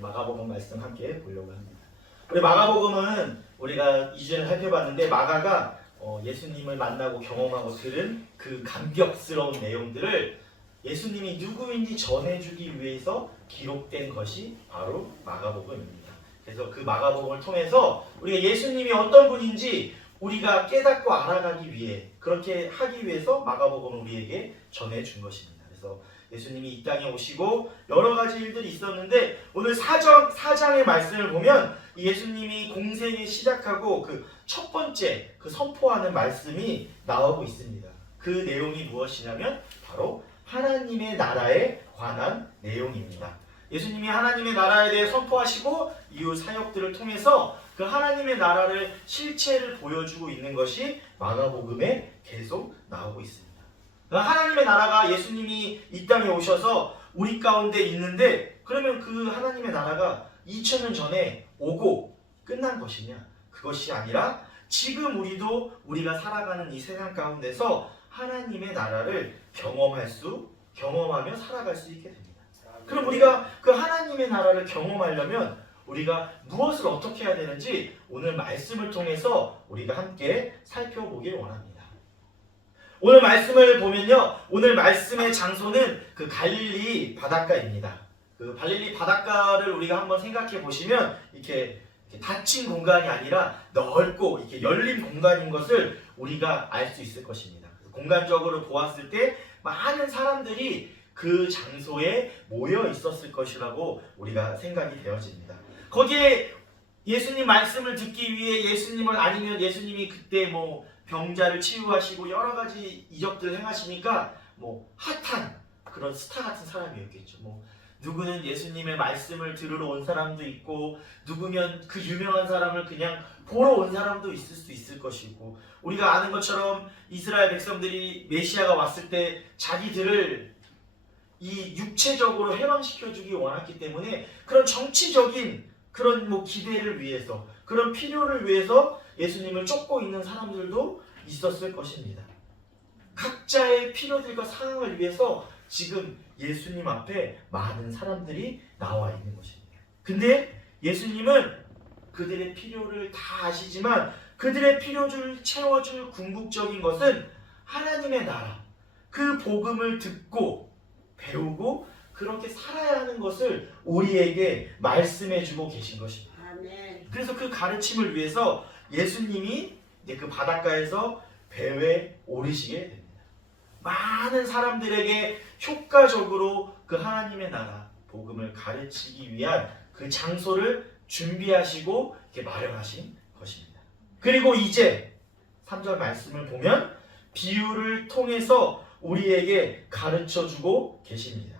마가복음 말씀 함께 보려고 합니다. 우리 마가복음은 우리가 2주를 살펴봤는데 마가가 예수님을 만나고 경험하고 들은 그 감격스러운 내용들을 예수님이 누구인지 전해주기 위해서 기록된 것이 바로 마가복음입니다. 그래서 그 마가복음을 통해서 우리가 예수님이 어떤 분인지 우리가 깨닫고 알아가기 위해, 그렇게 하기 위해서 마가복음을 우리에게 전해준 것입니다. 그래서 예수님이 이 땅에 오시고 여러 가지 일들이 있었는데 오늘 4장의 말씀을 보면 예수님이 공생을 시작하고 그 첫 번째 그 선포하는 말씀이 나오고 있습니다. 그 내용이 무엇이냐면 바로 하나님의 나라에 관한 내용입니다. 예수님이 하나님의 나라에 대해 선포하시고 이후 사역들을 통해서 그 하나님의 나라를 실체를 보여주고 있는 것이 마가복음에 계속 나오고 있습니다. 하나님의 나라가 예수님이 이 땅에 오셔서 우리 가운데 있는데 그러면 그 하나님의 나라가 2000년 전에 오고 끝난 것이냐? 그것이 아니라 지금 우리가 살아가는 이 세상 가운데서 하나님의 나라를 경험하며 살아갈 수 있게 됩니다. 그럼 우리가 그 하나님의 나라를 경험하려면 우리가 무엇을 어떻게 해야 되는지 오늘 말씀을 통해서 우리가 함께 살펴보길 원합니다. 오늘 말씀을 보면요, 오늘 말씀의 장소는 그 갈릴리 바닷가입니다. 그 갈릴리 바닷가를 우리가 한번 생각해 보시면 이렇게 닫힌 공간이 아니라 넓고 이렇게 열린 공간인 것을 우리가 알 수 있을 것입니다. 공간적으로 보았을 때 많은 사람들이 그 장소에 모여 있었을 것이라고 우리가 생각이 되어집니다. 거기에 예수님 말씀을 듣기 위해 아니면 예수님이 그때 병자를 치유하시고 여러 가지 이적들을 행하시니까 핫한 그런 스타 같은 사람이었겠죠. 누구는 예수님의 말씀을 들으러 온 사람도 있고 누구면 그 유명한 사람을 그냥 보러 온 사람도 있을 수 있을 것이고 우리가 아는 것처럼 이스라엘 백성들이 메시아가 왔을 때 자기들을 이 육체적으로 해방시켜주기 원했기 때문에 그런 정치적인 그런 기대를 위해서 그런 필요를 위해서 예수님을 쫓고 있는 사람들도 있었을 것입니다. 각자의 필요들과 상황을 위해서 지금 예수님 앞에 많은 사람들이 나와 있는 것입니다. 근데 예수님은 그들의 필요를 다 아시지만 그들의 필요를 채워줄 궁극적인 것은 하나님의 나라, 그 복음을 듣고 배우고 그렇게 살아야 하는 것을 우리에게 말씀해주고 계신 것입니다. 그래서 그 가르침을 위해서 예수님이 이제 그 바닷가에서 배에 오르시게 됩니다. 많은 사람들에게 효과적으로 그 하나님의 나라 복음을 가르치기 위한 그 장소를 준비하시고 이렇게 마련하신 것입니다. 그리고 이제 3절 말씀을 보면 비유를 통해서 우리에게 가르쳐주고 계십니다.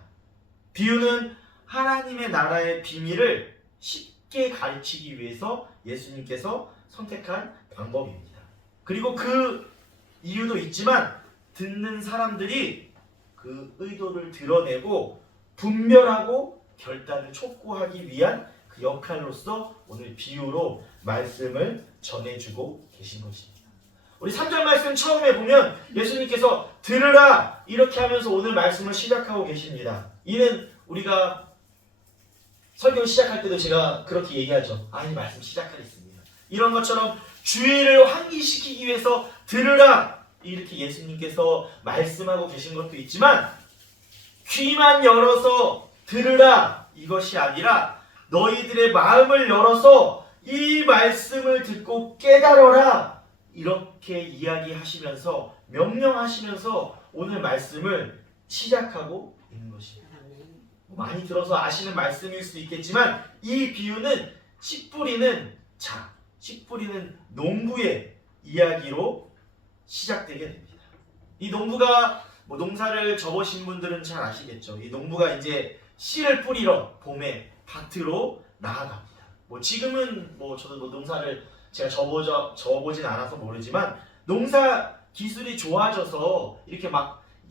비유는 하나님의 나라의 비밀을 쉽게 가르치기 위해서 예수님께서 선택한 방법입니다. 그리고 그 이유도 있지만 듣는 사람들이 그 의도를 드러내고 분별하고 결단을 촉구하기 위한 그 역할로서 오늘 비유로 말씀을 전해주고 계신 것입니다. 우리 3절 말씀 처음에 보면 예수님께서 들으라 이렇게 하면서 오늘 말씀을 시작하고 계십니다. 이는 우리가 설교 시작할 때도 제가 그렇게 얘기하죠. 이 말씀 시작하겠습니다. 이런 것처럼 주의를 환기시키기 위해서 들으라 이렇게 예수님께서 말씀하고 계신 것도 있지만 귀만 열어서 들으라 이것이 아니라 너희들의 마음을 열어서 이 말씀을 듣고 깨달아라 이렇게 이야기하시면서 명령하시면서 오늘 말씀을 시작하고 있는 것입니다. 많이 들어서 아시는 말씀일 수도 있겠지만 이 비유는 씨 뿌리는 농부의 이야기로 시작되게 됩니다. 이 농부가 농사를 접으신 분들은 잘 아시겠죠. 이 농부가 이제 씨를 뿌리러 봄에 밭으로 나아갑니다. 지금은 저도 농사를 제가 접어보진 않아서 모르지만 농사 기술이 좋아져서 이렇게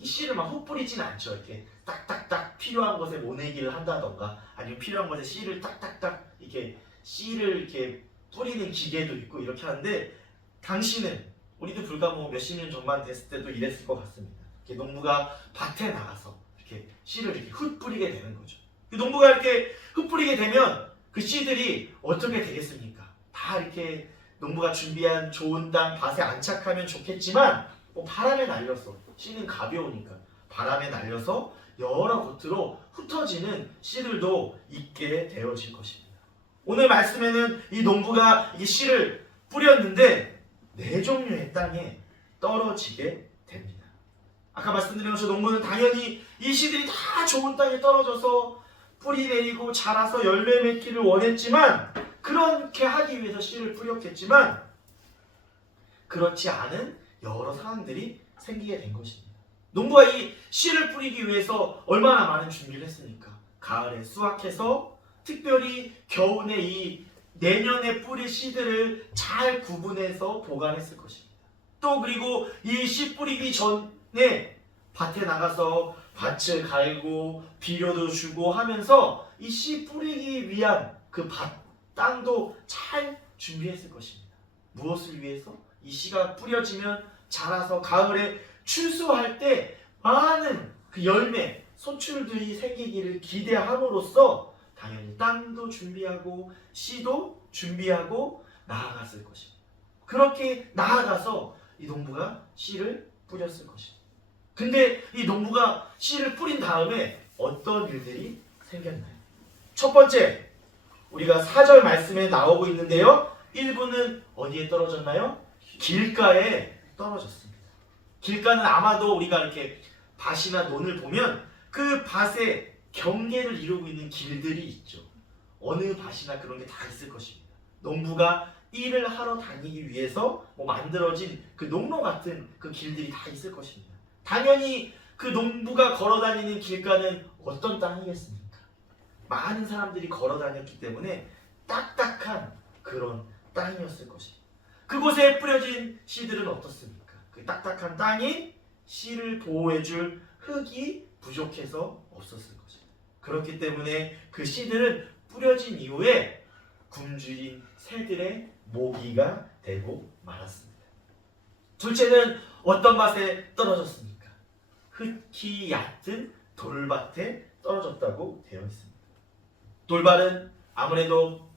씨를 훅 뿌리진 않죠. 이렇게 딱딱딱 필요한 것에 모내기를 한다던가 아니면 필요한 것에 씨를 딱딱딱 이렇게 씨를 이렇게 뿌리는 기계도 있고 이렇게 하는데 당시는 우리도 불과 몇십 년 전만 됐을 때도 이랬을 것 같습니다. 이렇게 농부가 밭에 나가서 이렇게 씨를 이렇게 흩 뿌리게 되는 거죠. 농부가 이렇게 흩뿌리게 되면 그 씨들이 어떻게 되겠습니까? 다 이렇게 농부가 준비한 좋은 땅 밭에 안착하면 좋겠지만 바람에 날려서 씨는 가벼우니까 바람에 날려서 여러 곳으로 흩어지는 씨들도 있게 되어질 것입니다. 오늘 말씀에는 이 농부가 이 씨를 뿌렸는데 4종류의 땅에 떨어지게 됩니다. 아까 말씀드린 것처럼 농부는 당연히 이 씨들이 다 좋은 땅에 떨어져서 뿌리 내리고 자라서 열매 맺기를 원했지만, 그렇게 하기 위해서 씨를 뿌렸겠지만 그렇지 않은 여러 상황들이 생기게 된 것입니다. 농부가 이 씨를 뿌리기 위해서 얼마나 많은 준비를 했습니까? 가을에 수확해서 특별히 겨우내 이 내년에 뿌릴 씨들을 잘 구분해서 보관했을 것입니다. 또 그리고 이 씨 뿌리기 전에 밭에 나가서 밭을 갈고 비료도 주고 하면서 이 씨 뿌리기 위한 그 땅도 잘 준비했을 것입니다. 무엇을 위해서? 이 씨가 뿌려지면 자라서 가을에 출소할 때 많은 그 열매, 소출들이 생기기를 기대함으로써 당연히 땅도 준비하고 씨도 준비하고 나아갔을 것입니다. 그렇게 나아가서 이 농부가 씨를 뿌렸을 것입니다. 근데 이 농부가 씨를 뿌린 다음에 어떤 일들이 생겼나요? 첫 번째, 우리가 4절 말씀에 나오고 있는데요. 1부는 어디에 떨어졌나요? 길가에 떨어졌습니다. 길가는 아마도 우리가 이렇게 밭이나 논을 보면 그 밭에 경계를 이루고 있는 길들이 있죠. 어느 밭이나 그런 게 다 있을 것입니다. 농부가 일을 하러 다니기 위해서 만들어진 그 농로 같은 그 길들이 다 있을 것입니다. 당연히 그 농부가 걸어 다니는 길가는 어떤 땅이겠습니까? 많은 사람들이 걸어 다녔기 때문에 딱딱한 그런 땅이었을 것입니다. 그곳에 뿌려진 씨들은 어떻습니까? 그 딱딱한 땅이 씨를 보호해줄 흙이 부족해서 없었을 것입니다. 그렇기 때문에 그 씨들은 뿌려진 이후에 굶주린 새들의 모기가 되고 말았습니다. 둘째는 어떤 밭에 떨어졌습니까? 흙이 얕은 돌밭에 떨어졌다고 되어 있습니다. 돌밭은 아무래도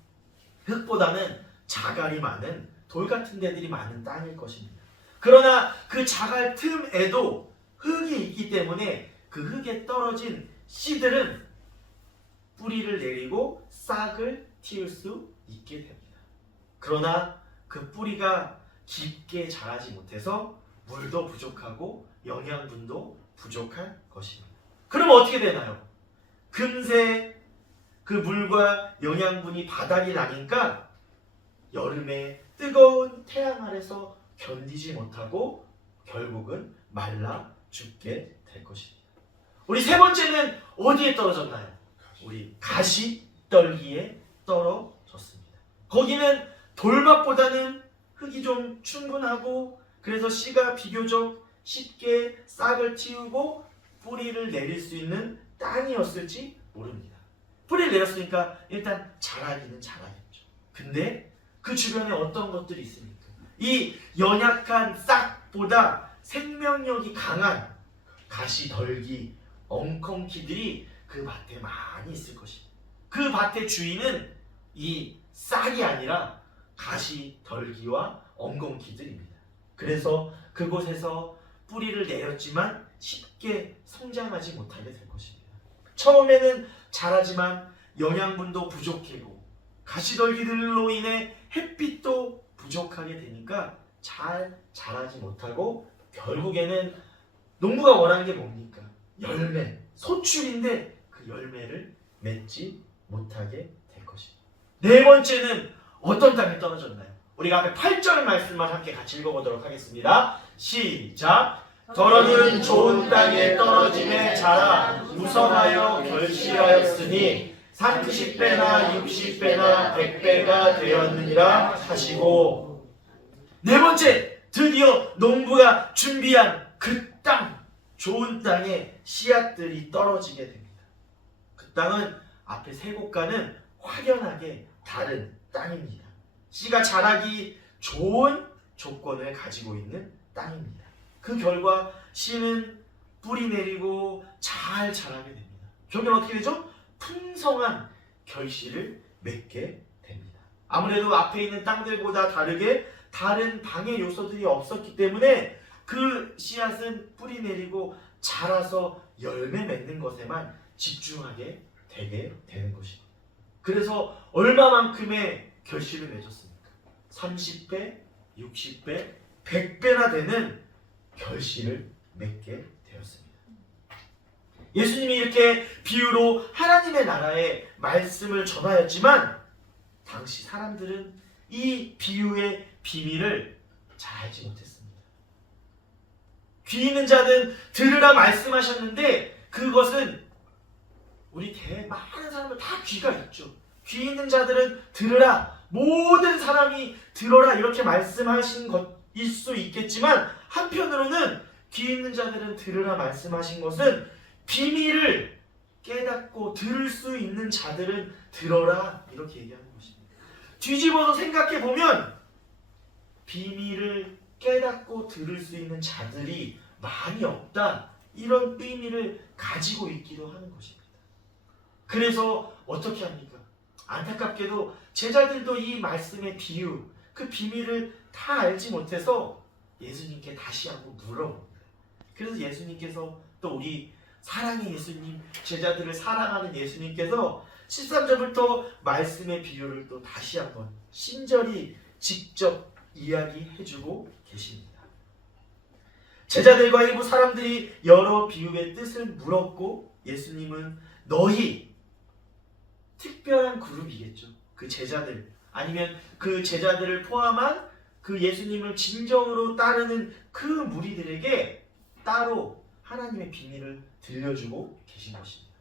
흙보다는 자갈이 많은 돌 같은 데들이 많은 땅일 것입니다. 그러나 그 자갈 틈에도 흙이 있기 때문에 그 흙에 떨어진 씨들은 뿌리를 내리고 싹을 틔울 수 있게 됩니다. 그러나 그 뿌리가 깊게 자라지 못해서 물도 부족하고 영양분도 부족할 것입니다. 그럼 어떻게 되나요? 금세 그 물과 영양분이 바닥이 나니까 여름에 뜨거운 태양 아래서 견디지 못하고 결국은 말라 죽게 될 것입니다. 우리 세 번째는 어디에 떨어졌나요? 우리 가시떨기에 떨어졌습니다. 거기는 돌밭보다는 흙이 좀 충분하고 그래서 씨가 비교적 쉽게 싹을 틔우고 뿌리를 내릴 수 있는 땅이었을지 모릅니다. 뿌리를 내렸으니까 일단 자라기는 자라겠죠. 근데 그 주변에 어떤 것들이 있습니까? 이 연약한 싹보다 생명력이 강한 가시떨기, 엉겅퀴들이 그 밭에 많이 있을 것입니다. 그 밭의 주인은 이 싹이 아니라 가시떨기와 엉겅퀴들입니다. 그래서 그곳에서 뿌리를 내렸지만 쉽게 성장하지 못하게 될 것입니다. 처음에는 자라지만 영양분도 부족하고 가시떨기들로 인해 햇빛도 부족하게 되니까 잘 자라지 못하고 결국에는 농부가 원하는 게 뭡니까? 열매, 소출인데 그 열매를 맺지 못하게 될 것입니다. 네 번째는 어떤 땅에 떨어졌나요? 우리가 앞에 8절 말씀만 함께 같이 읽어보도록 하겠습니다. 시작! 더러는 좋은 땅에 떨어짐에 자라 무성하여 결실하였으니 30배나 60배나 100배가 되었느니라 하시고, 네 번째, 드디어 농부가 준비한 그 땅, 좋은 땅에 씨앗들이 떨어지게 됩니다. 그 땅은 앞에 세 곳과는 확연하게 다른 땅입니다. 씨가 자라기 좋은 조건을 가지고 있는 땅입니다. 그 결과 씨는 뿌리 내리고 잘 자라게 됩니다. 결국은 어떻게 되죠? 풍성한 결실을 맺게 됩니다. 아무래도 앞에 있는 땅들보다 다르게 다른 방해 요소들이 없었기 때문에 그 씨앗은 뿌리 내리고 자라서 열매 맺는 것에만 집중하게 되게 되는 것입니다. 그래서 얼마만큼의 결실을 맺었습니까? 30배, 60배, 100배나 되는 결실을 맺게 되었습니다. 예수님이 이렇게 비유로 하나님의 나라의 말씀을 전하였지만 당시 사람들은 이 비유의 비밀을 잘 알지 못했습니다. 귀 있는 자는 들으라 말씀하셨는데 그것은 우리 많은 사람들 다 귀가 있죠. 귀 있는 자들은 들으라, 모든 사람이 들어라 이렇게 말씀하신 것일 수 있겠지만 한편으로는 귀 있는 자들은 들으라 말씀하신 것은 비밀을 깨닫고 들을 수 있는 자들은 들어라 이렇게 얘기하는 것입니다. 뒤집어서 생각해 보면 비밀을 깨닫고 들을 수 있는 자들이 많이 없다 이런 의미를 가지고 있기도 하는 것입니다. 그래서 어떻게 합니까? 안타깝게도 제자들도 이 말씀의 비유, 그 비밀을 다 알지 못해서 예수님께 다시 한번 물어봅니다. 그래서 예수님께서 또 우리 사랑의 예수님, 제자들을 사랑하는 예수님께서 13절부터 말씀의 비유를 또 다시 한번 친절히 직접 이야기해주고 계십니다. 제자들과 일부 사람들이 여러 비유의 뜻을 물었고 예수님은 너희 특별한 그룹이겠죠. 그 제자들 아니면 그 제자들을 포함한 그 예수님을 진정으로 따르는 그 무리들에게 따로 하나님의 비밀을 들려주고 계신 것입니다.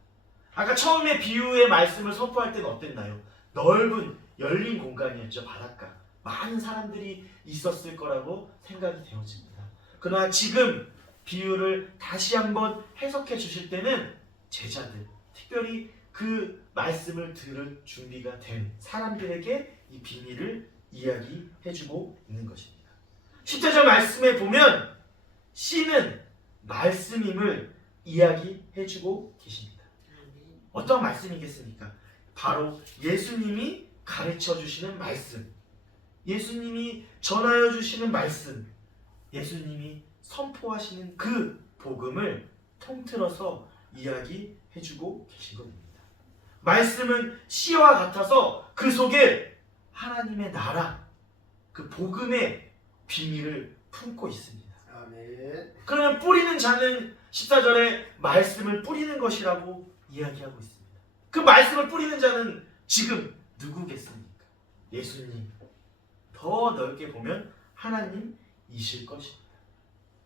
아까 처음에 비유의 말씀을 선포할 때는 어땠나요? 넓은 열린 공간이었죠. 바닷가. 많은 사람들이 있었을 거라고 생각이 되어집니다. 그러나 지금 비유를 다시 한번 해석해 주실 때는 제자들, 특별히 그 말씀을 들을 준비가 된 사람들에게 이 비밀을 이야기해주고 있는 것입니다. 10절 말씀에 보면 씨는 말씀임을 이야기해주고 계십니다. 어떤 말씀이겠습니까? 바로 예수님이 가르쳐 주시는 말씀, 예수님이 전하여 주시는 말씀, 예수님이 선포하시는 그 복음을 통틀어서 이야기해주고 계신 겁니다. 말씀은 씨와 같아서 그 속에 하나님의 나라, 그 복음의 비밀을 품고 있습니다. 아멘. 그러면 뿌리는 자는 14절에 말씀을 뿌리는 것이라고 이야기하고 있습니다. 그 말씀을 뿌리는 자는 지금 누구겠습니까? 예수님. 더 넓게 보면 하나님이실 것입니다.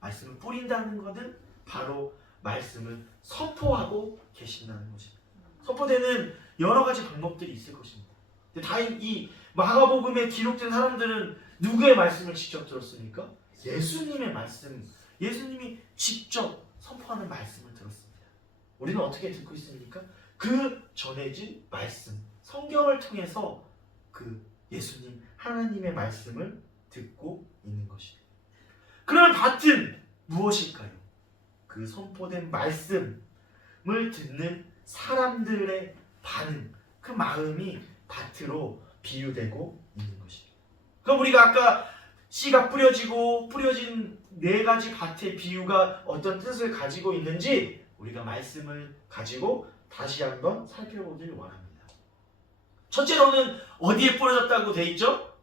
말씀을 뿌린다는 것은 바로 말씀을 선포하고 계신다는 것입니다. 선포되는 여러 가지 방법들이 있을 것입니다. 다행 이 마가복음에 기록된 사람들은 누구의 말씀을 직접 들었습니까? 예수님의 말씀, 예수님이 직접 선포하는 말씀을 들었습니다. 우리는 어떻게 듣고 있습니까? 그 전해진 말씀, 성경을 통해서 그 예수님, 하나님의 말씀을 듣고 있는 것입니다. 그러면 밭은 무엇일까요? 그 선포된 말씀을 듣는 사람들의 반응, 그 마음이 밭으로 비유되고 있는 것입니다. 그럼 우리가 아까 씨가 뿌려진 네 가지 밭의 비유가 어떤 뜻을 가지고 있는지 우리가 말씀을 가지고 다시 한번 살펴보길 원합니다. 첫째로는 어디에 뿌려졌다고 되어 있죠?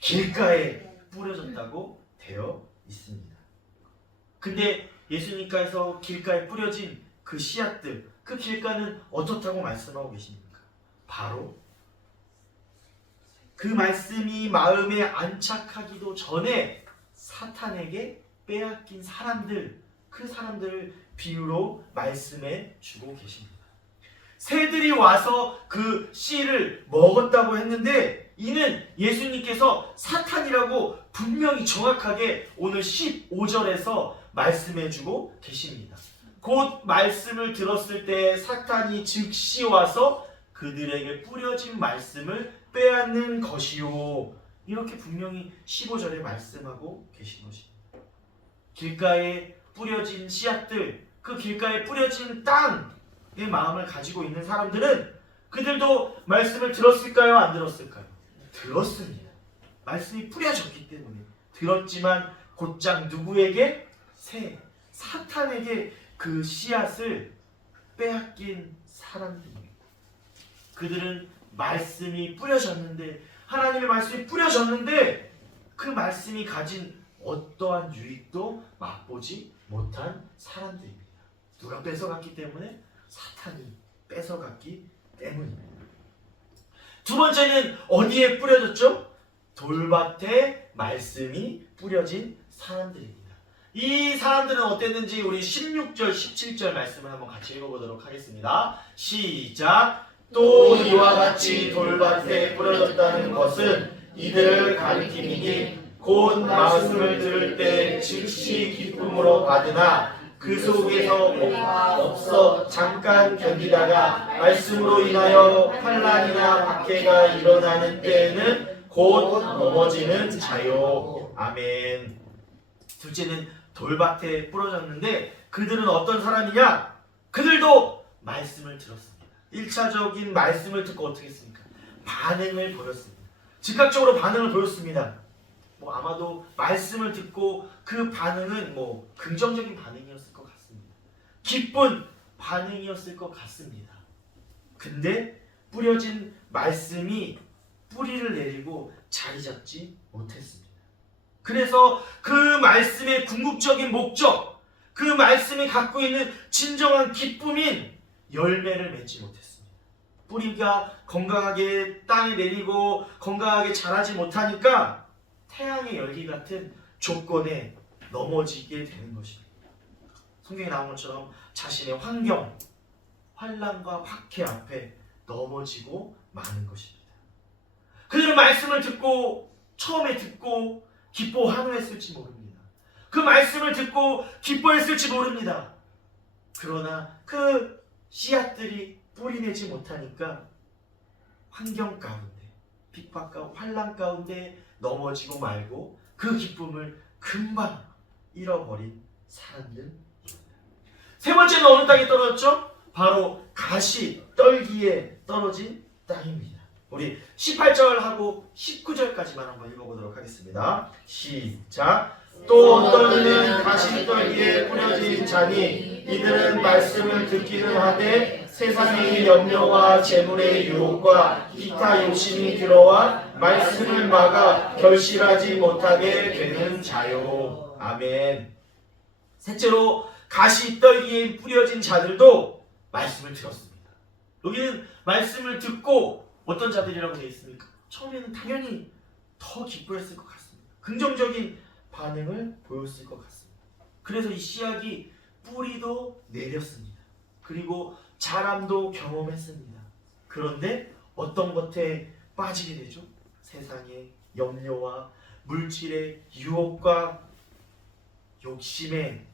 길가에 뿌려졌다고 되어 있습니다. 근데 예수님께서 길가에 뿌려진 그 씨앗들, 그 길가는 어떻다고 말씀하고 계십니까? 바로 그 말씀이 마음에 안착하기도 전에 사탄에게 빼앗긴 사람들, 그 사람들을 비유로 말씀해 주고 계십니다. 새들이 와서 그 씨를 먹었다고 했는데 이는 예수님께서 사탄이라고 분명히 정확하게 오늘 15절에서 말씀해 주고 계십니다. 곧 말씀을 들었을 때 사탄이 즉시 와서 그들에게 뿌려진 말씀을 빼앗는 것이요. 이렇게 분명히 15절에 말씀하고 계신 것입니다. 길가에 뿌려진 씨앗들, 그 길가에 뿌려진 땅의 마음을 가지고 있는 사람들은 그들도 말씀을 들었을까요? 안 들었을까요? 들었습니다. 말씀이 뿌려졌기 때문에 들었지만 곧장 누구에게? 사탄에게 그 씨앗을 빼앗긴 사람들입니다. 그들은 말씀이 뿌려졌는데, 하나님의 말씀이 뿌려졌는데 그 말씀이 가진 어떠한 유익도 맛보지 못한 사람들입니다. 누가 뺏어갔기 때문에? 사탄이 뺏어갔기 때문입니다. 두 번째는 어디에 뿌려졌죠? 돌밭에 말씀이 뿌려진 사람들입니다. 이 사람들은 어땠는지 우리 16절, 17절 말씀을 한번 같이 읽어보도록 하겠습니다. 시작! 또 이와 같이 돌밭에 뿌려졌다는 것은 이들을 가리킴이니 곧 말씀을 들을 때 즉시 기쁨으로 받으나 그 속에서 뭐가 없어 잠깐 견디다가 말씀으로 인하여 환난이나 박해가 일어나는 때에는 곧 넘어지는 자요. 아멘. 둘째는 돌밭에 뿌려졌는데 그들은 어떤 사람이냐? 그들도 말씀을 들었습니다. 1차적인 말씀을 듣고 어떻게 했습니까? 반응을 보였습니다. 즉각적으로 반응을 보였습니다. 아마도 말씀을 듣고 그 반응은 긍정적인 반응이었을 것 같습니다. 기쁜 반응이었을 것 같습니다. 근데 뿌려진 말씀이 뿌리를 내리고 자리 잡지 못했습니다. 그래서 그 말씀의 궁극적인 목적, 그 말씀이 갖고 있는 진정한 기쁨인 열매를 맺지 못했습니다. 뿌리가 건강하게 땅에 내리고 건강하게 자라지 못하니까 태양의 열기 같은 조건에 넘어지게 되는 것입니다. 성경에 나온 것처럼 자신의 환경, 환난과 박해 앞에 넘어지고 마는 것입니다. 그들은 말씀을 듣고 처음에 듣고 기뻐 환호했을지 모릅니다. 그 말씀을 듣고 기뻐했을지 모릅니다. 그러나 그 씨앗들이 뿌리내지 못하니까 환경 가운데, 핍박과 환난 가운데 넘어지고 말고 그 기쁨을 금방 잃어버린 사람들입니다. 세 번째는 어느 땅에 떨어졌죠? 바로 가시 떨기에 떨어진 땅입니다. 우리 18절하고 19절까지만 한번 읽어보도록 하겠습니다. 시작! 또 어떤 이는 가시 떨기에 뿌려진 자니 이들은 말씀을 듣기는 하되 세상의 염려와 재물의 유혹과 기타 욕심이 들어와 말씀을 막아 결실하지 못하게 되는 자요. 아멘. 셋째로 가시 떨기에 뿌려진 자들도 말씀을 들었습니다. 여기는 말씀을 듣고 어떤 자들이라고 되어 있습니까? 처음에는 당연히 더 기뻐했을 것 같습니다. 긍정적인 반응을 보였을 것 같습니다. 그래서 이 씨앗이 뿌리도 내렸습니다. 그리고 자람도 경험했습니다. 그런데 어떤 것에 빠지게 되죠? 세상의 염려와 물질의 유혹과 욕심에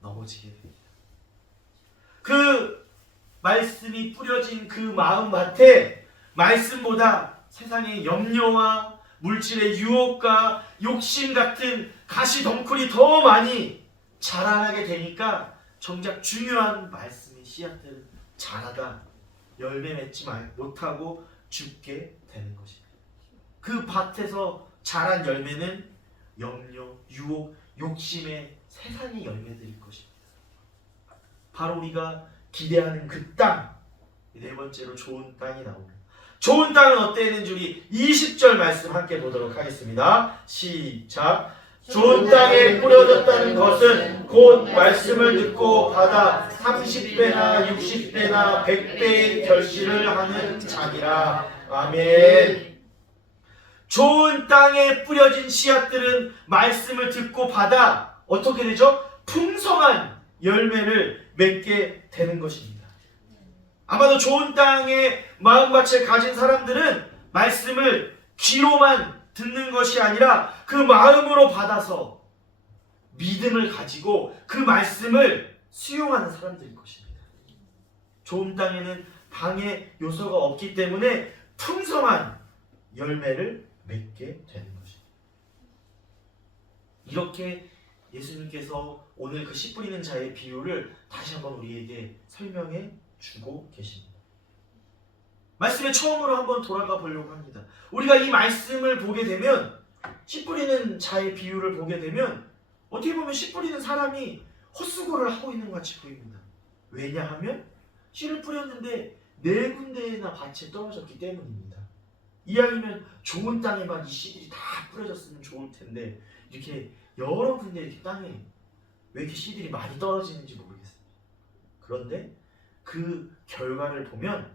넘어지게 됩니다. 그 말씀이 뿌려진 그 마음밭에 말씀보다 세상의 염려와 물질의 유혹과 욕심 같은 가시 덩쿨이 더 많이 자라나게 되니까 정작 중요한 말씀의 씨앗들은 자라다 열매 맺지 못하고 죽게 되는 것입니다. 그 밭에서 자란 열매는 염려, 유혹, 욕심의 세상의 열매들일 것입니다. 바로 우리가 기대하는 그 땅, 네 번째로 좋은 땅이 나옵니다. 좋은 땅은 어땠는지 우리 20절 말씀 함께 보도록 하겠습니다. 시작! 좋은 땅에 뿌려졌다는 것은 곧 말씀을 듣고 받아 30배나 60배나 100배의 결실을 하는 자니라. 아멘. 좋은 땅에 뿌려진 씨앗들은 말씀을 듣고 받아 어떻게 되죠? 풍성한 열매를 맺게 되는 것입니다. 아마도 좋은 땅에 마음밭을 가진 사람들은 말씀을 귀로만 듣는 것이 아니라 그 마음으로 받아서 믿음을 가지고 그 말씀을 수용하는 사람들일 것입니다. 좋은 땅에는 방해 요소가 없기 때문에 풍성한 열매를 맺게 되는 것입니다. 이렇게 예수님께서 오늘 그 씨 뿌리는 자의 비유를 다시 한번 우리에게 설명해 주고 계십니다. 말씀에 처음으로 한번 돌아가 보려고 합니다. 우리가 이 말씀을 보게 되면, 씨 뿌리는 자의 비유를 보게 되면 어떻게 보면 씨 뿌리는 사람이 헛수고를 하고 있는 것 같이 보입니다. 왜냐하면 씨를 뿌렸는데 4군데나 밭에 떨어졌기 때문입니다. 이왕이면 좋은 땅에만 이 씨들이 다 뿌려졌으면 좋을 텐데 이렇게 여러 군데 이렇게 땅에 왜 이렇게 씨들이 많이 떨어지는지 모르겠습니다. 그런데 그 결과를 보면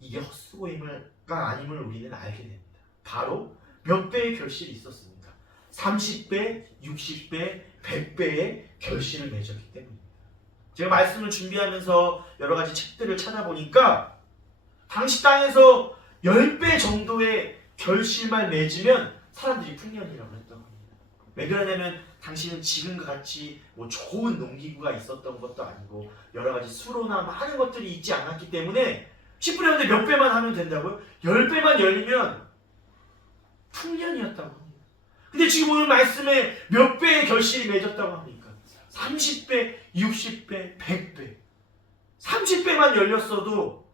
이게 헛수고임을가 아님을 우리는 알게 됩니다. 바로 몇 배의 결실이 있었습니까? 30배, 60배, 100배의 결실을 맺었기 때문입니다. 제가 말씀을 준비하면서 여러 가지 책들을 찾아보니까 당시 땅에서 10배 정도의 결실만 맺으면 사람들이 풍년이라고 했다고 합니다. 왜 그러냐면 당시는 지금과 같이 뭐 좋은 농기구가 있었던 것도 아니고 여러 가지 수로나 많은 것들이 있지 않았기 때문에 씨 뿌렸는데 몇 배만 하면 된다고요? 10배만 열리면 풍년이었다고 합니다. 근데 지금 오늘 말씀에 몇 배의 결실이 맺었다고 합니까? 30배, 60배, 100배. 30배만 열렸어도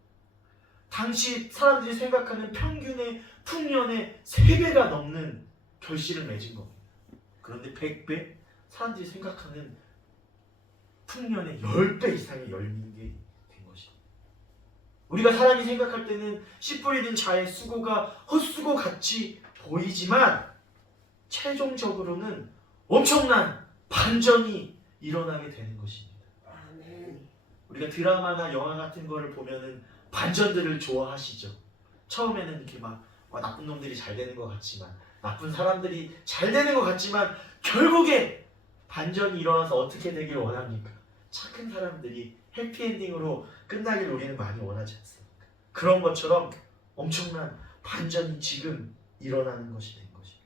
당시 사람들이 생각하는 평균의 풍년의 3배가 넘는 결실을 맺은 겁니다. 그런데 100배? 사람들이 생각하는 풍년의 10배 이상의 열린 게 된 것입니다. 우리가 사람이 생각할 때는 씨 뿌리는 자의 수고가 헛수고 같이 보이지만 최종적으로는 엄청난 반전이 일어나게 되는 것입니다. 우리가 드라마나 영화 같은 거를 보면은 반전들을 좋아하시죠. 처음에는 이렇게 막 나쁜 놈들이 잘 되는 것 같지만, 나쁜 사람들이 잘 되는 것 같지만 결국에 반전이 일어나서 어떻게 되길 원합니까? 착한 사람들이 해피엔딩으로 끝나길 우리는 많이 원하지 않습니까? 그런 것처럼 엄청난 반전이 지금 일어나는 것이 된 것입니다.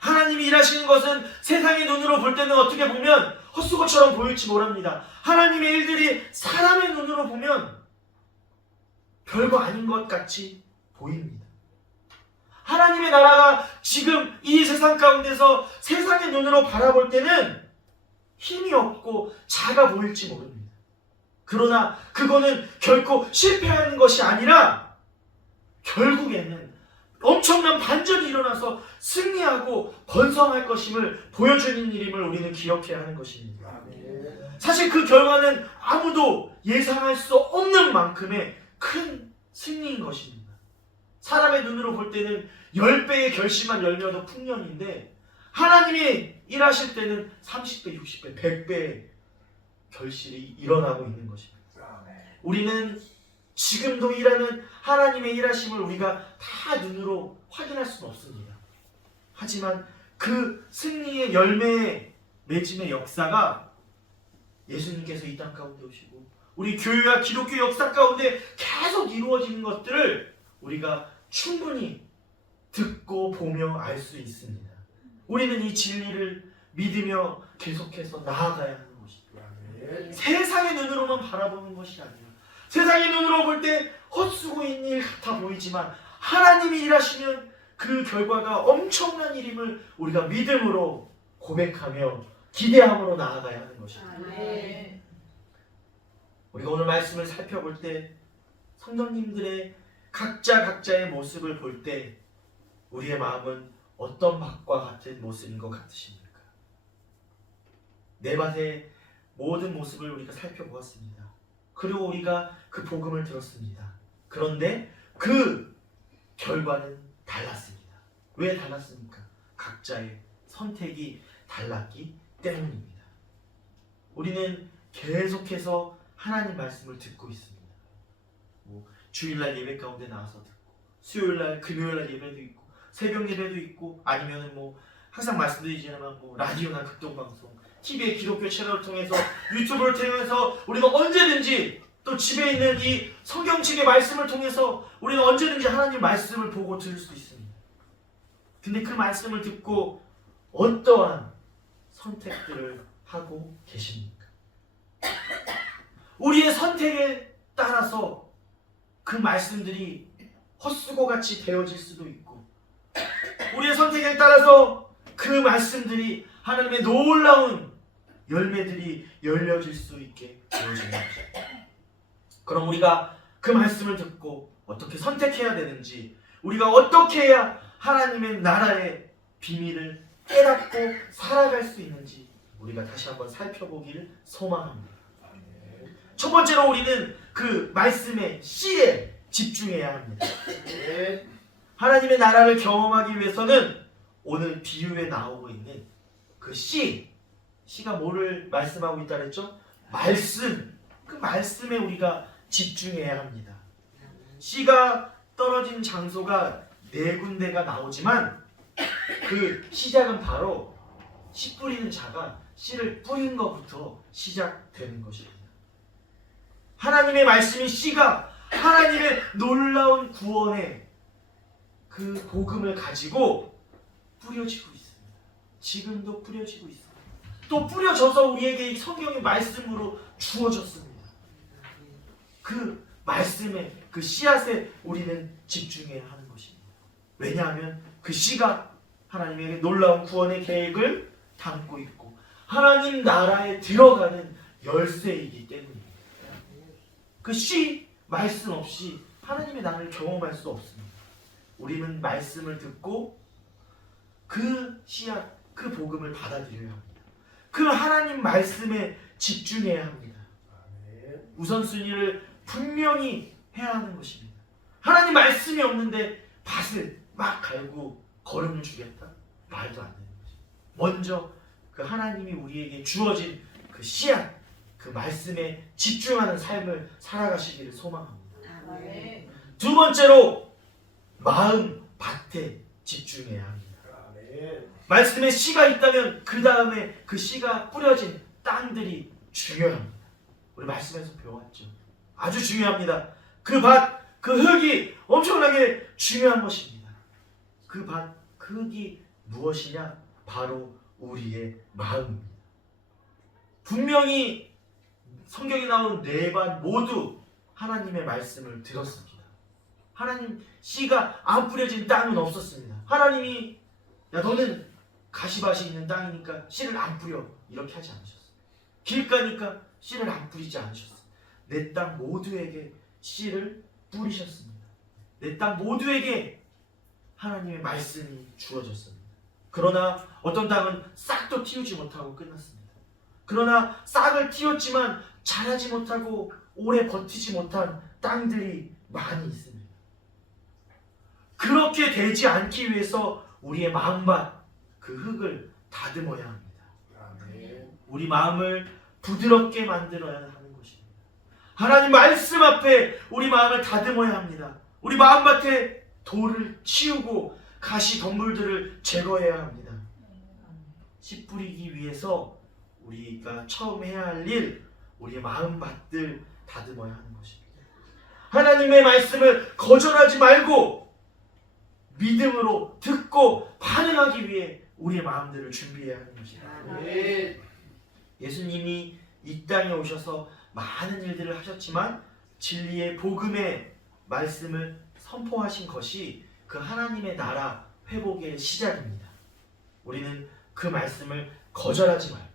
하나님이 일하시는 것은 세상의 눈으로 볼 때는 어떻게 보면 헛수고처럼 보일지 모릅니다. 하나님의 일들이 사람의 눈으로 보면 별거 아닌 것 같이 보입니다. 하나님의 나라가 지금 이 세상 가운데서 세상의 눈으로 바라볼 때는 힘이 없고 작아 보일지 모릅니다. 그러나 그거는 결코 실패하는 것이 아니라 결국에는 엄청난 반전이 일어나서 승리하고 번성할 것임을 보여주는 일임을 우리는 기억해야 하는 것입니다. 사실 그 결과는 아무도 예상할 수 없는 만큼의 큰 승리인 것입니다. 사람의 눈으로 볼 때는 10배의 결실만 열려도 풍년인데 하나님이 일하실 때는 30배, 60배, 100배의 결실이 일어나고 있는 것입니다. 우리는 지금도 일하는 하나님의 일하심을 우리가 다 눈으로 확인할 수는 없습니다. 하지만 그 승리의 열매의 맺음의 역사가 예수님께서 이 땅 가운데 오시고 우리 교회와 기독교 역사 가운데 계속 이루어지는 것들을 우리가 충분히 듣고 보며 알 수 있습니다. 우리는 이 진리를 믿으며 계속해서 나아가야 하는 것입니다. 세상의 눈으로만 바라보는 것이 아니라 세상의 눈으로 볼 때 헛수고인 일 같아 보이지만 하나님이 일하시면 그 결과가 엄청난 일임을 우리가 믿음으로 고백하며 기대함으로 나아가야 하는 것입니다. 우리가 오늘 말씀을 살펴볼 때 성도님들의 각자의 모습을 볼 때 우리의 마음은 어떤 밭과 같은 모습인 것 같으십니까? 내 밭의 모든 모습을 우리가 살펴보았습니다. 그리고 우리가 그 복음을 들었습니다. 그런데 그 결과는 달랐습니다. 왜 달랐습니까? 각자의 선택이 달랐기 때문입니다. 우리는 계속해서 하나님 말씀을 듣고 있습니다. 주일날 예배 가운데 나와서 듣고 수요일날 금요일날 예배도 있고 새벽 예배도 있고 아니면은 항상 말씀드리지만 라디오나 극동방송 TV의 기독교 채널을 통해서 유튜브를 통해서 우리가 언제든지 또 집에 있는 이 성경책의 말씀을 통해서 우리는 언제든지 하나님 말씀을 보고 들을 수 있습니다. 근데 그 말씀을 듣고 어떠한 선택들을 하고 계십니까? 우리의 선택에 따라서 그 말씀들이 헛수고같이 되어질 수도 있고 우리의 선택에 따라서 그 말씀들이 하나님의 놀라운 열매들이 열려질 수 있게 되어지는 것입니다. 그럼 우리가 그 말씀을 듣고 어떻게 선택해야 되는지, 우리가 어떻게 해야 하나님의 나라의 비밀을 깨닫고 살아갈 수 있는지 우리가 다시 한번 살펴보기를 소망합니다. 첫 번째로 우리는 그 말씀의 씨에 집중해야 합니다. 하나님의 나라를 경험하기 위해서는 오늘 비유에 나오고 있는 그 씨가 뭐를 말씀하고 있다 그랬죠? 말씀. 그 말씀에 우리가 집중해야 합니다. 씨가 떨어진 장소가 4군데가 나오지만 그 시작은 바로 씨 뿌리는 자가 씨를 뿌린 것부터 시작되는 것입니다. 하나님의 말씀이 씨가 하나님의 놀라운 구원의 그 복음을 가지고 뿌려지고 있습니다. 지금도 뿌려지고 있습니다. 또 뿌려져서 우리에게 성경의 말씀으로 주어졌습니다. 그 말씀에, 그 씨앗에 우리는 집중해야 하는 것입니다. 왜냐하면 그 씨가 하나님에게 놀라운 구원의 계획을 담고 있고 하나님 나라에 들어가는 열쇠이기 때문입니다. 그 씨 말씀 없이 하나님의 나라를 경험할 수 없습니다. 우리는 말씀을 듣고 그 씨앗, 그 복음을 받아들여야 합니다. 그 하나님 말씀에 집중해야 합니다. 우선순위를 분명히 해야 하는 것입니다. 하나님 말씀이 없는데 밭을 막 갈고 거름을 주겠다? 말도 안 되는 것입니다. 먼저 그 하나님이 우리에게 주어진 그 씨앗, 그 말씀에 집중하는 삶을 살아가시기를 소망합니다. 두 번째로 마음, 밭에 집중해야 합니다. 말씀에 씨가 있다면 그 다음에 그 씨가 뿌려진 땅들이 중요합니다. 우리 말씀에서 배웠죠. 아주 중요합니다. 그 밭, 그 흙이 엄청나게 중요한 것입니다. 그 밭, 그 흙이 무엇이냐? 바로 우리의 마음입니다. 분명히 성경에 나온 4반 모두 하나님의 말씀을 들었습니다. 하나님 씨가 안 뿌려진 땅은 없었습니다. 하나님이 야 너는 가시밭이 있는 땅이니까 씨를 안 뿌려 이렇게 하지 않으셨어요. 길가니까 씨를 안 뿌리지 않으셨어요. 내 땅 모두에게 씨를 뿌리셨습니다. 내 땅 모두에게 하나님의 말씀이 주어졌습니다. 그러나 어떤 땅은 싹도 틔우지 못하고 끝났습니다. 그러나 싹을 틔웠지만 자라지 못하고 오래 버티지 못한 땅들이 많이 있습니다. 그렇게 되지 않기 위해서 우리의 마음밭, 그 흙을 다듬어야 합니다. 우리 마음을 부드럽게 만들어야 하는 것입니다. 하나님 말씀 앞에 우리 마음을 다듬어야 합니다. 우리 마음밭에 돌을 치우고 가시 덤불들을 제거해야 합니다. 씨 뿌리기 위해서 우리가 처음 해야 할 일, 우리의 마음밭들 다듬어야 하는 것입니다. 하나님의 말씀을 거절하지 말고 믿음으로 듣고 반응하기 위해 우리의 마음들을 준비해야 하는 것입니다. 예수님이 이 땅에 오셔서 많은 일들을 하셨지만 진리의 복음의 말씀을 선포하신 것이 그 하나님의 나라 회복의 시작입니다. 우리는 그 말씀을 거절하지 말고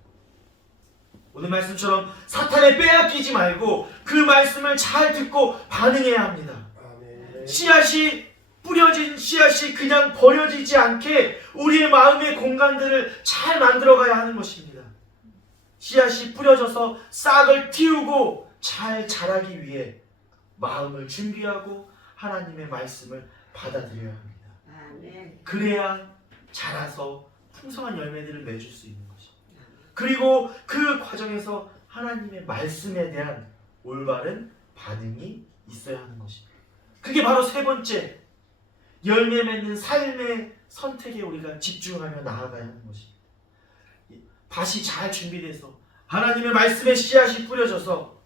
오늘 말씀처럼 사탄에 빼앗기지 말고 그 말씀을 잘 듣고 반응해야 합니다. 씨앗이 뿌려진 씨앗이 그냥 버려지지 않게 우리의 마음의 공간들을 잘 만들어가야 하는 것입니다. 씨앗이 뿌려져서 싹을 틔우고 잘 자라기 위해 마음을 준비하고 하나님의 말씀을 받아들여야 합니다. 그래야 자라서 풍성한 열매들을 맺을 수 있는 것입니다. 그리고 그 과정에서 하나님의 말씀에 대한 올바른 반응이 있어야 하는 것입니다. 그게 바로 세 번째, 열매 맺는 삶의 선택에 우리가 집중하며 나아가야 하는 것입니다. 밭이 잘 준비돼서 하나님의 말씀에 씨앗이 뿌려져서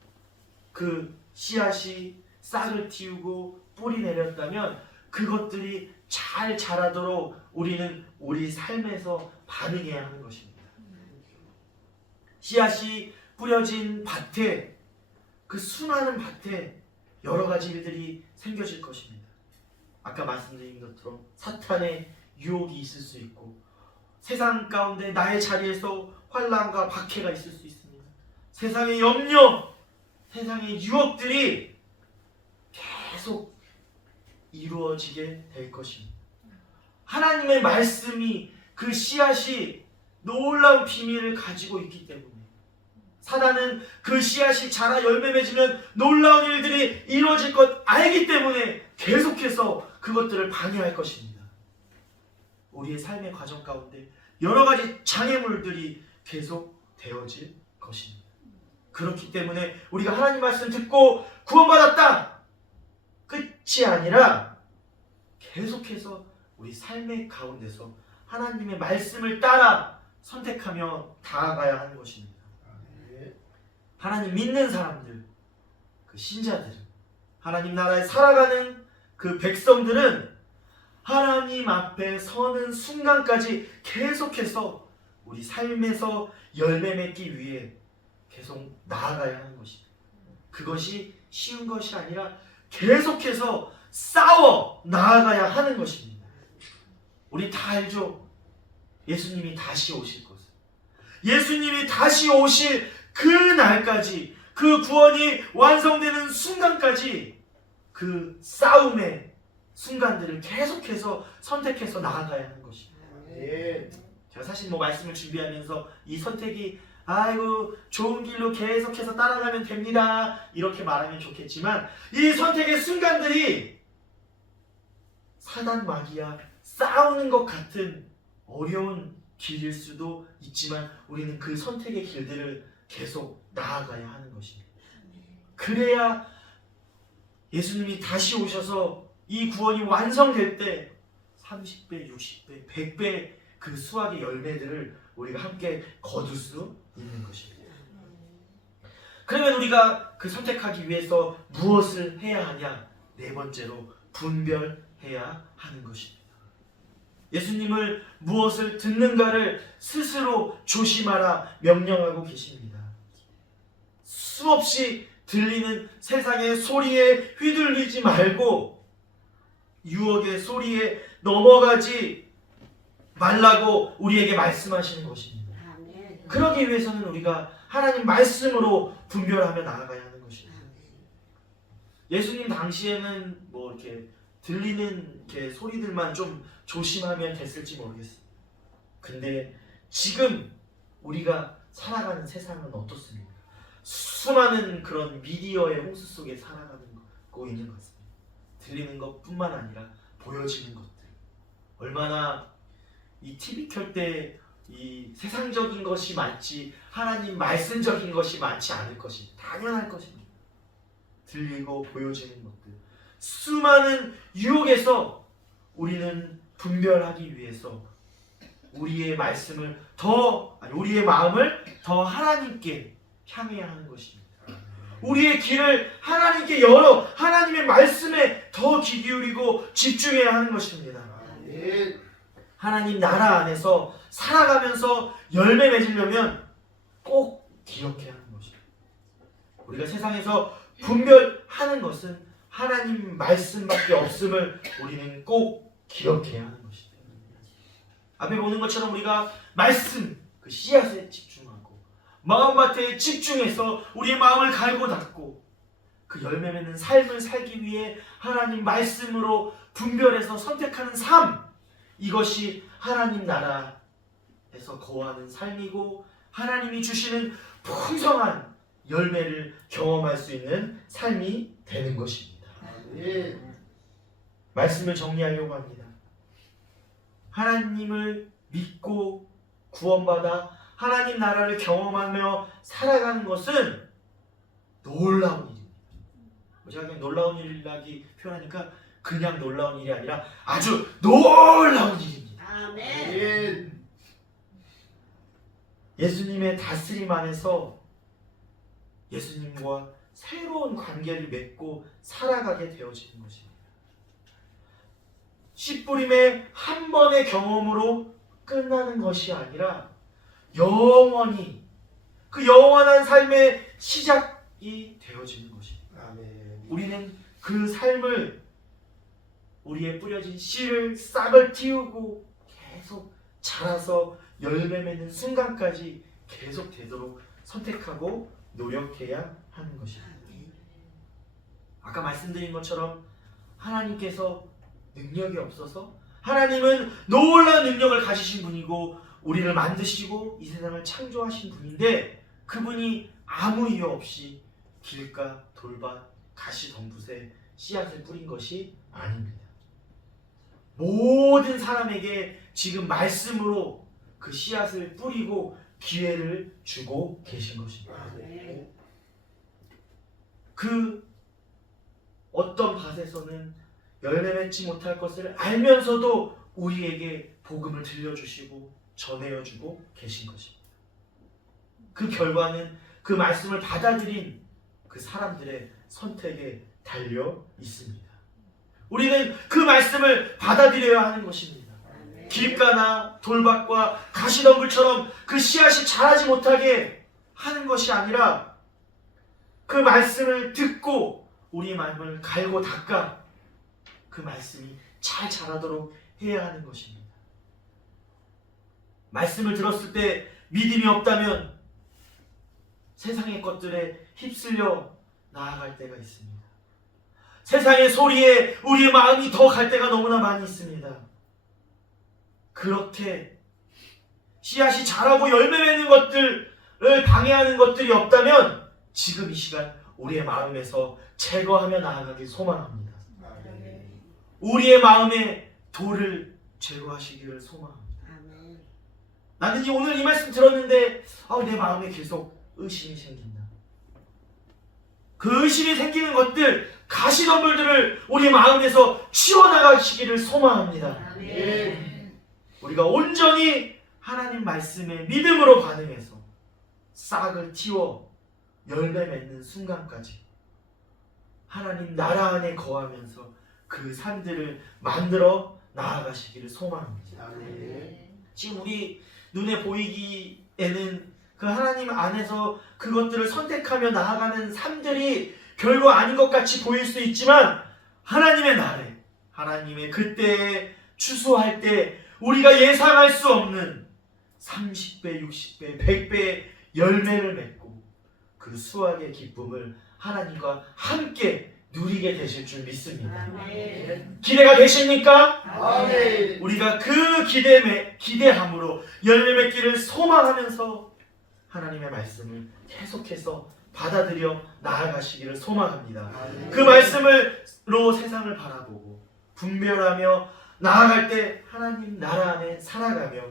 그 씨앗이 싹을 틔우고 뿌리 내렸다면 그것들이 잘 자라도록 우리는 우리 삶에서 반응해야 하는 것입니다. 씨앗이 뿌려진 밭에, 그 수많은 밭에 여러 가지 일들이 생겨질 것입니다. 아까 말씀드린 것처럼 사탄의 유혹이 있을 수 있고 세상 가운데 나의 자리에서 환난과 박해가 있을 수 있습니다. 세상의 염려, 세상의 유혹들이 계속 이루어지게 될 것입니다. 하나님의 말씀이 그 씨앗이 놀라운 비밀을 가지고 있기 때문에 사단은 그 씨앗이 자라 열매 맺으면 놀라운 일들이 이루어질 것 알기 때문에 계속해서 그것들을 방해할 것입니다. 우리의 삶의 과정 가운데 여러 가지 장애물들이 계속 되어질 것입니다. 그렇기 때문에 우리가 하나님 말씀 듣고 구원받았다! 끝이 아니라 계속해서 우리 삶의 가운데서 하나님의 말씀을 따라 선택하며 나아가야 하는 것입니다. 하나님 믿는 사람들, 그 신자들은, 하나님 나라에 살아가는 그 백성들은 하나님 앞에 서는 순간까지 계속해서 우리 삶에서 열매 맺기 위해 계속 나아가야 하는 것입니다. 그것이 쉬운 것이 아니라 계속해서 싸워 나아가야 하는 것입니다. 우리 다 알죠? 예수님이 다시 오실 것을. 예수님이 다시 오실 그 날까지, 그 구원이 완성되는 순간까지 그 싸움의 순간들을 계속해서 선택해서 나아가야 하는 것입니다. 제가 사실 말씀을 준비하면서 이 선택이 아이고 좋은 길로 계속해서 따라가면 됩니다 이렇게 말하면 좋겠지만, 이 선택의 순간들이 사단 마귀와 싸우는 것 같은 어려운 길일 수도 있지만 우리는 그 선택의 길들을 계속 나아가야 하는 것입니다. 그래야 예수님이 다시 오셔서 이 구원이 완성될 때 30배, 60배, 100배 그 수확의 열매들을 우리가 함께 거둘 수 있는 것입니다. 그러면 우리가 그 선택하기 위해서 무엇을 해야 하냐? 네 번째로 분별해야 하는 것입니다. 예수님을 무엇을 듣는가를 스스로 조심하라 명령하고 계십니다. 수없이 들리는 세상의 소리에 휘둘리지 말고 유혹의 소리에 넘어가지 말라고 우리에게 말씀하시는 것입니다. 그러기 위해서는 우리가 하나님 말씀으로 분별하며 나아가야 하는 것입니다. 예수님 당시에는 이렇게 들리는 이렇게 소리들만 좀 조심하면 됐을지 모르겠어요. 근데 지금 우리가 살아가는 세상은 어떻습니까? 수많은 그런 미디어의 홍수 속에 살아가고 있는 것 같습니다. 들리는 것뿐만 아니라 보여지는 것들, 얼마나 이 TV 켤 때 이 세상적인 것이 많지 하나님 말씀적인 것이 많지 않을 것이 당연할 것입니다. 들리고 보여지는 것들, 수많은 유혹에서 우리는 분별하기 위해서 우리의 말씀을 우리의 마음을 더 하나님께 향해야 하는 것입니다. 우리의 길을 하나님께 열어 하나님의 말씀에 더 귀 기울이고 집중해야 하는 것입니다. 하나님 나라 안에서 살아가면서 열매 맺으려면 꼭 기억해야 하는 것입니다. 우리가 세상에서 분별하는 것은 하나님 말씀밖에 없음을 우리는 꼭 기억해야 하는 것입니다. 앞에 보는 것처럼 우리가 말씀, 그 씨앗에 집중하고 마음밭에 집중해서 우리의 마음을 갈고 닦고 그 열매 맺는 삶을 살기 위해 하나님 말씀으로 분별해서 선택하는 삶, 이것이 하나님 나라에서 거하는 삶이고 하나님이 주시는 풍성한 열매를 경험할 수 있는 삶이 되는 것입니다. 말씀을 정리하려고 합니다. 하나님을 믿고 구원받아 하나님 나라를 경험하며 살아가는 것은 놀라운 일입니다. 제가 그냥 놀라운 일이라기 표현하니까 그냥 놀라운 일이 아니라 아주 놀라운 일입니다. 아멘. 예수님의 다스림 안에서 예수님과 새로운 관계를 맺고 살아가게 되어지는 것입니다. 씨 뿌림의 한 번의 경험으로 끝나는 것이 아니라 영원히 그 영원한 삶의 시작이 되어지는 것입니다. 아멘. 우리는 그 삶을 우리의 뿌려진 씨를 싹을 틔우고 계속 자라서 열매 맺는 순간까지 계속 되도록 선택하고 노력해야 하는 것입니다. 아까 말씀드린 것처럼 하나님께서 능력이 없어서, 하나님은 놀라운 능력을 가지신 분이고 우리를 만드시고 이 세상을 창조하신 분인데, 그분이 아무 이유 없이 길가, 돌밭, 가시덤불에 씨앗을 뿌린 것이 아닙니다. 모든 사람에게 지금 말씀으로 그 씨앗을 뿌리고 기회를 주고 계신 것입니다. 그 어떤 밭에서는 열매 맺지 못할 것을 알면서도 우리에게 복음을 들려주시고 전해주고 계신 것입니다. 그 결과는 그 말씀을 받아들인 그 사람들의 선택에 달려 있습니다. 우리는 그 말씀을 받아들여야 하는 것입니다. 길가나 돌밭과 가시덤불처럼 그 씨앗이 자라지 못하게 하는 것이 아니라, 그 말씀을 듣고 우리 마음을 갈고 닦아 그 말씀이 잘 자라도록 해야 하는 것입니다. 말씀을 들었을 때 믿음이 없다면 세상의 것들에 휩쓸려 나아갈 때가 있습니다. 세상의 소리에 우리의 마음이 더 갈 때가 너무나 많이 있습니다. 그렇게 씨앗이 자라고 열매 맺는 것들을 방해하는 것들이 없다면 지금 이 시간 우리의 마음에서 제거하며 나아가길 소망합니다. 우리의 마음에 돌을 제거하시기를 소망합니다. 나는 오늘 이 말씀 들었는데 내 마음에 계속 의심이 생긴다. 그 의심이 생기는 것들, 가시덤불들을 우리 마음에서 치워나가시기를 소망합니다. 우리가 온전히 하나님 말씀에 믿음으로 반응해서 싹을 틔워 열매 맺는 순간까지 하나님 나라 안에 거하면서 그 산들을 만들어 나아가시기를 소망합니다. 지금 우리 눈에 보이기에는 그 하나님 안에서 그것들을 선택하며 나아가는 삶들이 별거 아닌 것 같이 보일 수 있지만, 하나님의 날에, 하나님의 그때에 추수할 때 우리가 예상할 수 없는 30배, 60배, 100배의 열매를 맺고 그 수확의 기쁨을 하나님과 함께 누리게 되실 줄 믿습니다. 기대가 되십니까? 우리가 그 기대함으로 열매 맺기를 소망하면서 하나님의 말씀을 계속해서 받아들여 나아가시기를 소망합니다. 그 말씀으로 세상을 바라보고 분별하며 나아갈 때 하나님 나라 안에 살아가며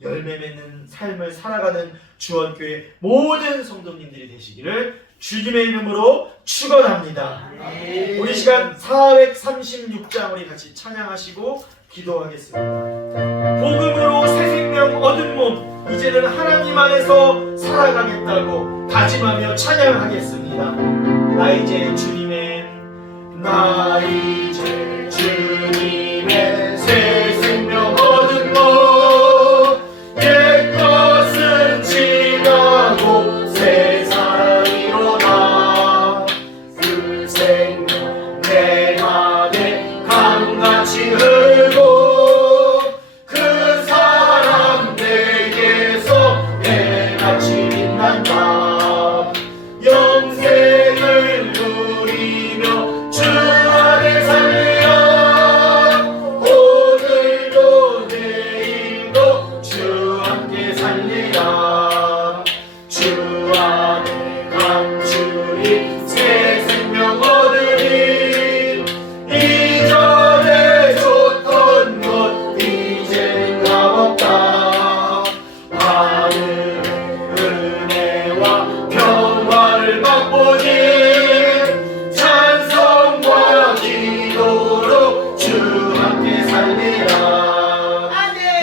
열매 맺는 삶을 살아가는 주원교회 모든 성도님들이 되시기를 주님의 이름으로 축원합니다. 우리 시간 436장 우리 같이 찬양하시고 기도하겠습니다. 복음으로 새 생명 얻은 몸, 이제는 하나님 안에서 살아가겠다고 다짐하며 찬양하겠습니다. 나 이제 주님의 새 생명 얻은 몸, 옛것은 지나고 새 사랑이로다. 그 생명 내 안에 강같이 흐르고 그 사랑 내게서 해같이 빛난다. 영생을 누리며 주 안에 살리라. 오늘도 내일도 주 함께 살리라. 주 안에 감추인 새 생명 얻으리. 이전에 줬던 것 이제는 값없다. 하늘의 은혜와 평화를 맛보니 찬송과 기도로 주 함께 살리라.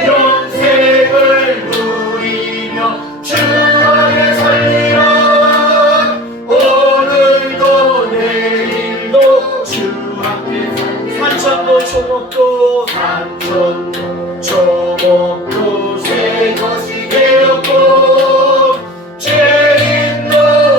영생을 누리며 주 안에 살리라. 오늘도 내일도 주 함께 살리라. 산천도 초목도 새 것이 되었고 죄 있는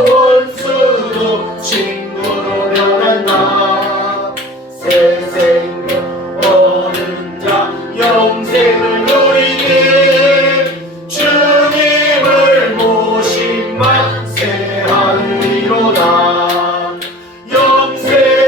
원수도 친구로 변한다. 새 생명 얻은 자 영생을 누리니 주님을 모신 만 새 하늘이로다. 영생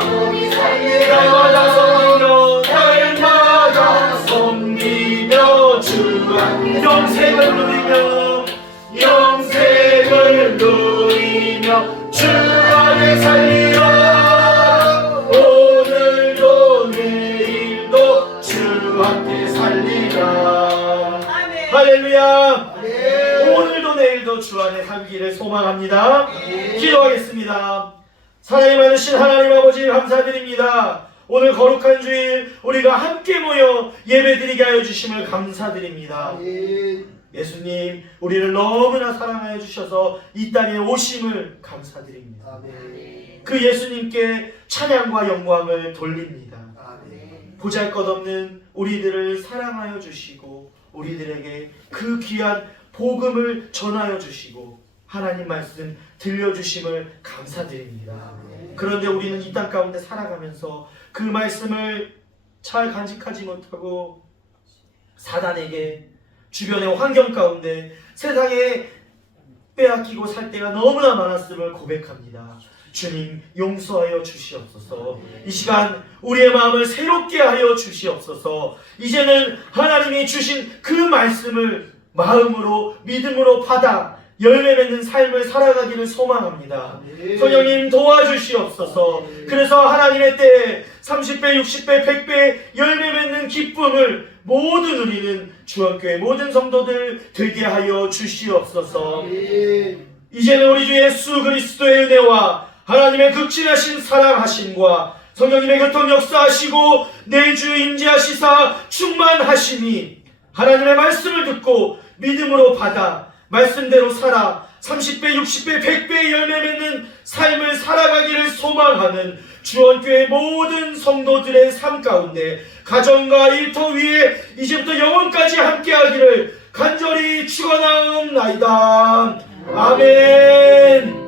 날마다 섬기며 날마다 섬기며 주 안 영생을 누리며 영생을 누리며 주 안에 살리라. 오늘도 내일도 주 함께 살리라. 할렐루야. 오늘도 내일도 주 안에 살기를 소망합니다. 기도하겠습니다. 사랑이 많으신 하나님 아버지 감사드립니다. 오늘 거룩한 주일 우리가 함께 모여 예배드리게 하여 주심을 감사드립니다. 예수님, 우리를 너무나 사랑하여 주셔서 이 땅에 오심을 감사드립니다. 그 예수님께 찬양과 영광을 돌립니다. 보잘것없는 우리들을 사랑하여 주시고 우리들에게 그 귀한 복음을 전하여 주시고 하나님 말씀 들려주심을 감사드립니다. 그런데 우리는 이 땅 가운데 살아가면서 그 말씀을 잘 간직하지 못하고 사단에게 주변의 환경 가운데 세상에 빼앗기고 살 때가 너무나 많았음을 고백합니다. 주님, 용서하여 주시옵소서. 이 시간 우리의 마음을 새롭게 하여 주시옵소서. 이제는 하나님이 주신 그 말씀을 마음으로 믿음으로 받아 열매 맺는 삶을 살아가기를 소망합니다. 성령님 도와주시옵소서. 그래서 하나님의 때에 30배, 60배, 100배 열매 맺는 기쁨을 모두 누리는 주원교회 모든 성도들 되게 하여 주시옵소서. 이제는 우리 주 예수 그리스도의 은혜와 하나님의 극진하신 사랑하심과 성령님의 교통 역사하시고 내주 임재하시사 충만하심이 하나님의 말씀을 듣고 믿음으로 받아 말씀대로 살아 30배, 60배, 100배의 열매 맺는 삶을 살아가기를 소망하는 주원교회 모든 성도들의 삶 가운데 가정과 일터 위에 이제부터 영원까지 함께하기를 간절히 축원하옵나이다. 아멘.